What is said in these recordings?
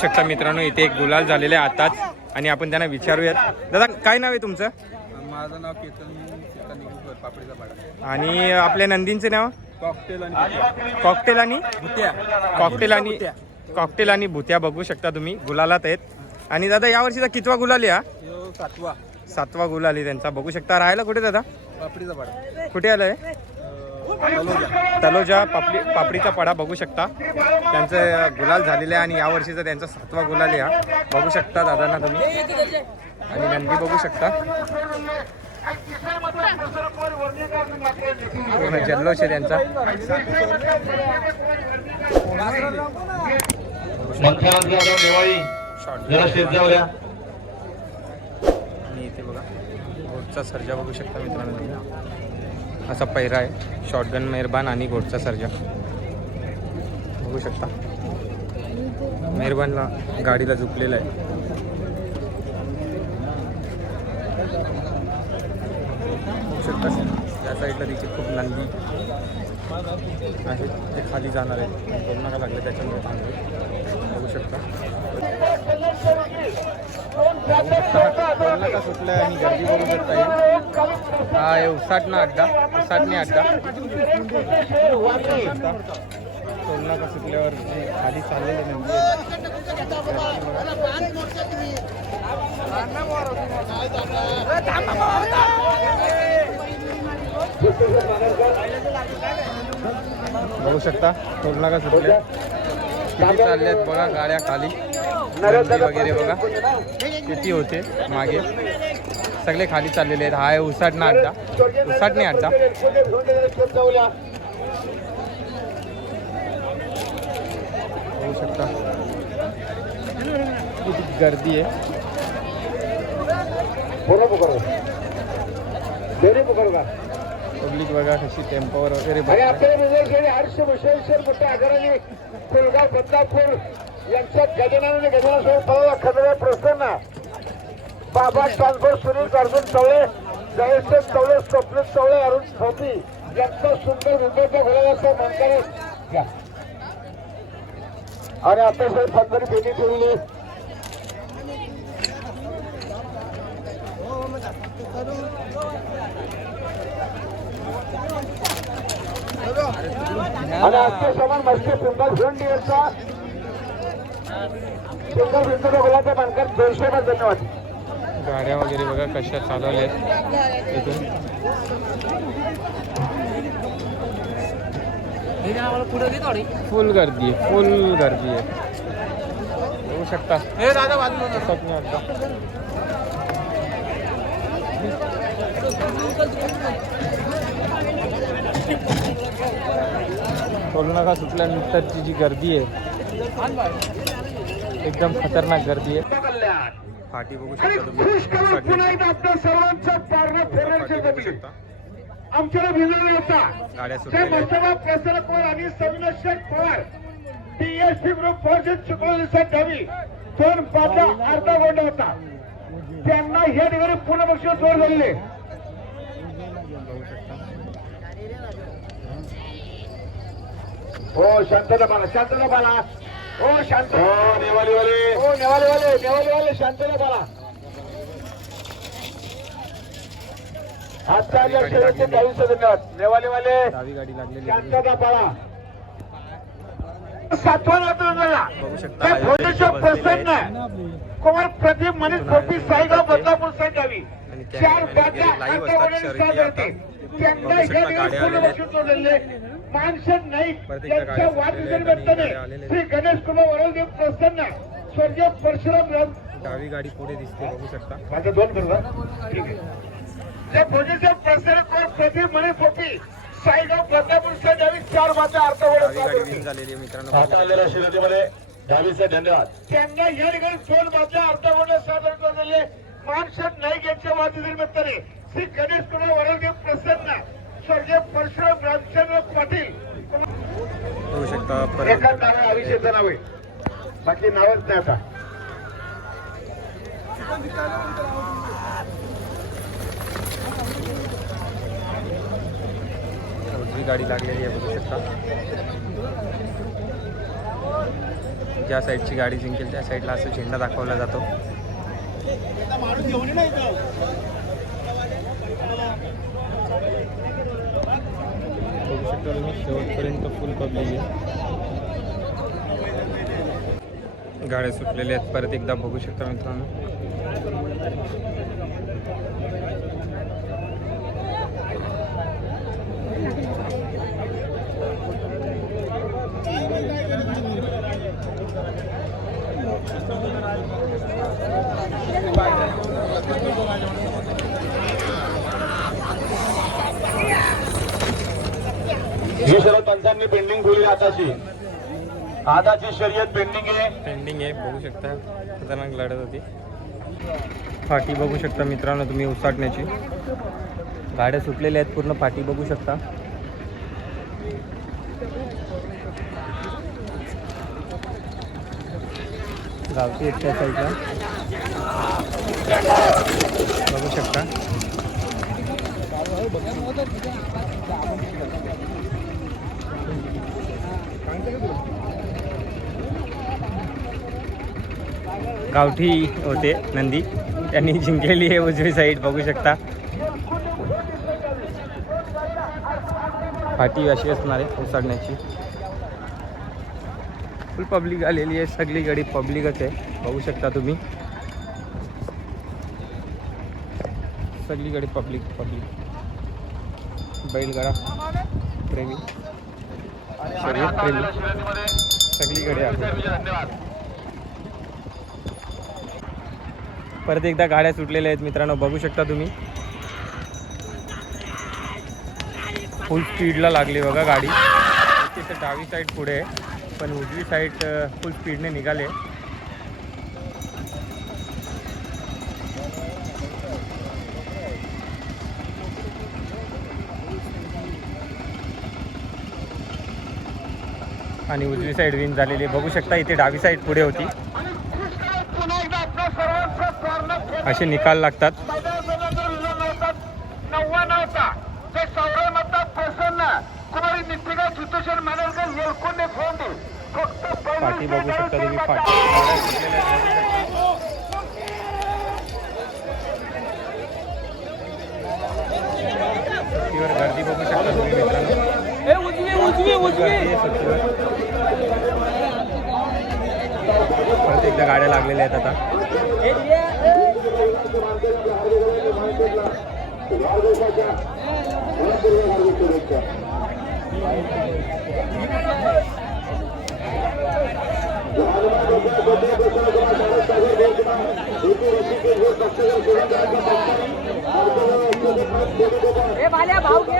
शकता मित्रांनो, इथे एक गुलाल झालेले आहे आताच आणि आपण त्यांना विचारूयात. दादा काय नाव आहे तुमचं? माझं नाव केतन पापडीचा पाडा. आणि आपल्या नंदींचे नाव? कॉकटेल आणि भुत्या. कॉकटेल आणि भुत्या बघू शकता तुम्ही गुलालात आहेत. आणि दादा या वर्षीचा कितवा गुलाल आहे हा? सातवा गुलाल आहे त्यांचा. बघू शकता. राहायला कुठे दादा? पापडीचा पाडा. कुठे आलाय? तलोजा पापडीचा पाडा. बघू शकता त्यांचं गुलाल झालेलं आहे आणि या वर्षीचा त्यांचा 7वा गुलाल आहे हा. बघू शकता दादांना तुम्ही. आणि नंदी बघू शकता. पूर्ण जल्लोष आहे त्यांचा. आणि इथे बघा घोटचा सर्जा बघू शकता मित्रांनो. असा पहिरा आहे. शॉटगन मेहरबान आणि घोटचा सर्जा बघू शकता. मेहरबानला गाडीला झुकलेला आहे. या साईडला तिथे खूप नंदी आहे, ते खाली जाणार आहे. कोरोना का लागले त्याच्यामुळे थांबले. बघू शकता कोरोना का सुटलं आणि गर्दी बघू शकता येईल. हा आहे उसाटणा अड्डा, उसाटणे अड्डा. कोरोना का सुटल्यावर खाली चाललेले नंदी बघू शकता. कोरोना का सुटल्या किती चालल्यात बघा गाड्या खाली. गर्दी वगैरे बघा किती होते मागे. सगळे खाली चाललेले आहेत. हा आहे उसाटणा अड्डा, उसाटणे अड्डा. बघू शकता किती गर्दी आहे. पब्लिक बघा कशी टेम्पोवर वगैरे फुलगाव बदलापूर यांच्या गजानन गजानन प्रसन्न बाबा ट्रान्सपोर्ट सुनील अर्जुन चवळे, जयेश चवळे, स्वप्नील चवळे, अरुण छोटी यांचा सुंदर विद्यार्थी घोड्याचा मानकरी घ्या. आणि अतिशय सुंदर भेटी ठेवली. आणि आजच्या समान मस्ती सुंदर झोंडी याचा सुंदर विद्युत घोड्याचा मानकर 200 धन्यवाद. गाड्या वगैरे बघा कशा चालवल्या आहेत इथून. फुल गर्दी आहे, फुल गर्दी आहे. बघू शकता. कोरोना का सुटल्यानंतरची जी गर्दी आहे एकदम खतरनाक गर्दी आहे. फाटी बघू शकता तुम्ही. आमच्याला भिजवला होता गाड्या सुटलेल्या प्रसन्न पवार आणि सविनाश पवार टीएसपी ग्रुप फॉर्च्यून चिखोली दहावी 2 पाचा अर्धा गोंडा होता. त्यांना या ठिकाणी पूर्ण पक्ष जोर झालेले. हो शांतता बाळा, शांतता बाळा. हो शांत. हो नेवालीवाले, हो नेवालीवाले शांतता बाळा. आजच्या शर्यतीचे 22 धन्यवाद. नेवालीवाले शांतता बाळा. 7वा झाला प्रसन्न कुमार प्रदीप मनीष गोपी साईगाव बदलापूर साईड गावी 4 मानशन नाईक यांच्या वाढदिवसानिमित्ताने श्री गणेश कुमार वरलदेव प्रसन्न स्वर्गीय परशुराम राम. डावी गाडी पुढे दिसते बघू शकता. माझं 2 मिनिट. ठीक आहे. जे भोजेचे प्रसन्न कुमार प्रदीप मनीष गोपी साईगाव बदलापूर साईड गावी 4 माझ्या गाडी झालेली आहे मित्रांनो. आलेल्या शर्यतीमध्ये दहावीचे धन्यवाद. त्यांना या ठिकाणी 2 माझ्या अर्धा सादर झाले. मानशन नाईक यांच्या वाढदिवसानिमित्ताने श्री गणेश कुमार वरलदेव प्रसन्न स्वर्गीय परशुराम रामचंद्र पाटील बघू शकता. एका नाव अभिषेकचं नाव आहे, बाकी नावच नाही. आता गाडी लागलेली आहे बघू शकता. ज्या साईडची गाडी जिंकेल त्या साईडला असं झेंडा दाखवला जातो. बघू शकता तुम्ही शेवटपर्यंत फुल पब्लिक आहे. गाड्या सुटलेल्या आहेत परत एकदा बघू शकता मित्रांनो. ही सर्व पंचांनी पेंडिंग ठेवली आताची शर्यत पेंडिंग आहे. बघू शकता खतरनाक लढत होती. फाटी बघू शकता मित्रांनो तुम्ही उसाटण्याची. गाड्या सुटलेल्या आहेत पूर्ण. फाटी बघू शकता. गावठी आहेत त्या साईडला बघू शकता. गावठी होते नंदी, त्यांनी जिंकलेली आहे उजवी साईड बघू शकता. फाटी अशी असणार आहे उसाडण्याची. फुल पब्लिक आलेली आहे. सगळी गाडी पब्लिकच आहे बघू शकता तुम्ही. सगळी गाडी पब्लिक बैलगाडा प्रेमी शर्यत प्रेमी सगळी गाडी आहे. परत एकदा गाड्या सुटलेल्या आहेत मित्रांनो बघू शकता तुम्ही. फुल स्पीडला लागली बघा गाडी. तिथं डावी साईड पुढे आहे पण उजवी साईड फुल स्पीडने निघाले. आणि उजवी साईड विन झालेली बघू शकता. इथे डावी साईड पुढे होती. असे निकाल लागतात. पाठी बघू शकता तुम्ही. सुट्टीवर गर्दी बघू शकता तुम्ही मित्रांनो. परत एकदा गाड्या लागलेल्या आहेत आता.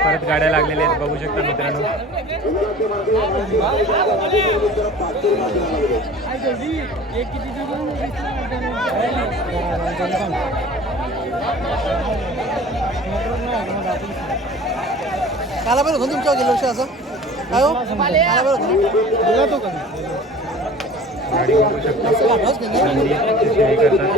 परत गाड्या लागलेल्या आहेत बघू शकता मित्रांनो. काला बरं होतं तुमच्या गेलो असं काय हो काला बरं होतं गाडी बघू शकता. नंदी कशी हे करतात.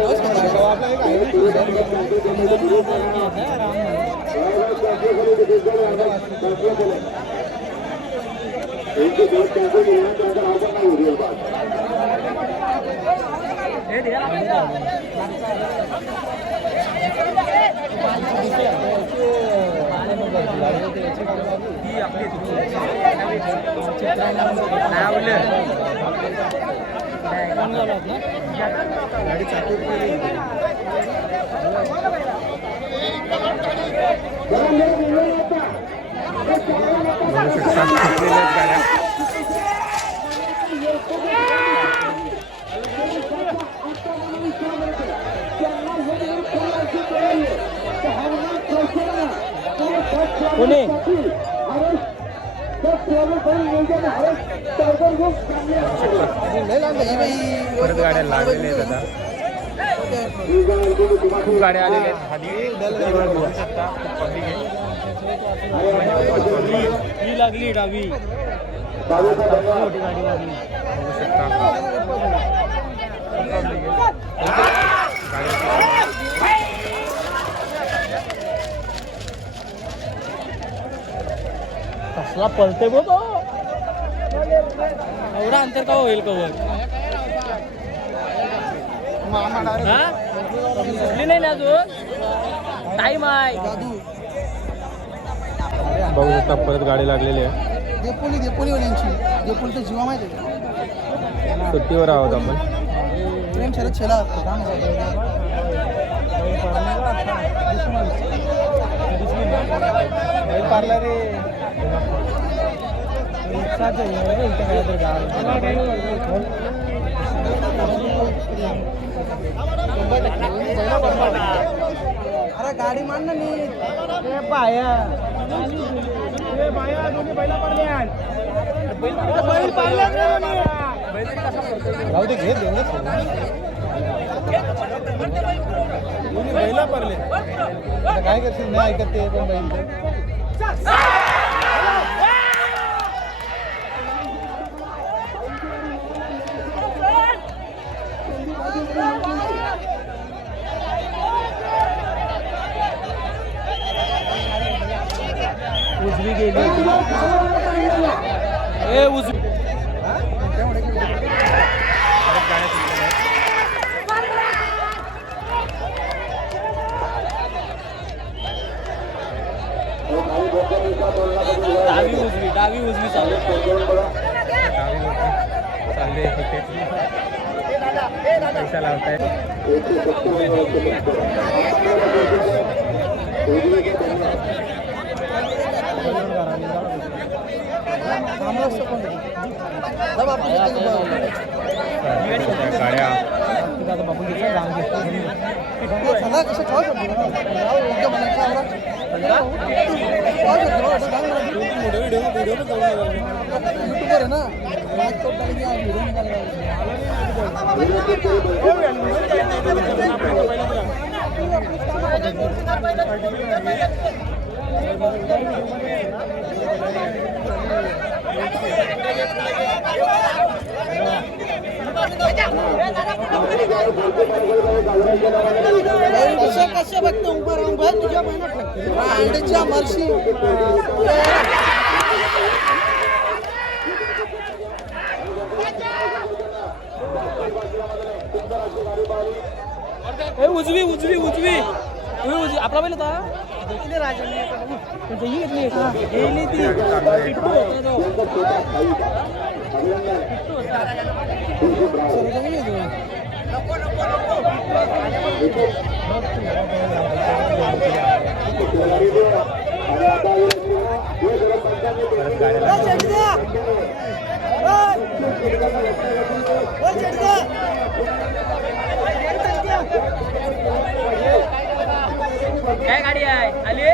पुणे परत गाड्या लागलेल्या आहेत आता. खूप गाड्या आलेल्या आहेत खाली. बघू शकता पब्लिक आहे. ही लागली डावी मोठी गाडी लागली बघू शकता कसला पळते बघ एवढा अंतर का होईल कवर नाही ना अजून टाईम आहे. जादू बघू शकता परत गाडी लागलेली आहे. देपोलीवाल्यांची देपोलीचा जीवा माहिती आहे सुट्टीवर आहोत आपण. प्रेम शरद छेला पार्लर रे अरे गाडी मान ना नीट राहू दे घेत देऊ बैला पडले काय करशील नाही ऐकत ते पण बैल उजवी गेली ए उजवी डावी उजवी चालू चालले पैसा लावताय. गाड्या कसं खाऊ शकतो युट्यूबर आहे ना कशा बघतो उभा राहून भाई तुझ्या महिन्यात अंड्याच्या मर्शी उजवी उजवी उजवी उजवी आपला पहिलं होता गेली ती काय गाडी आहे आली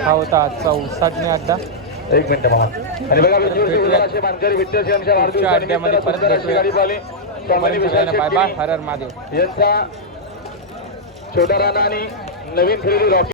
हा होता आजचा उसाटणे अड्डा. एक मिनिट मला आणि बघा मानकरी विठ्ठल यांच्या पुढच्या अड्ड्यामध्ये परत भेटूया. Bye bye. हर हर महादेव. यांचा छोटा राणा आणि नवीन खरेदी रॉकी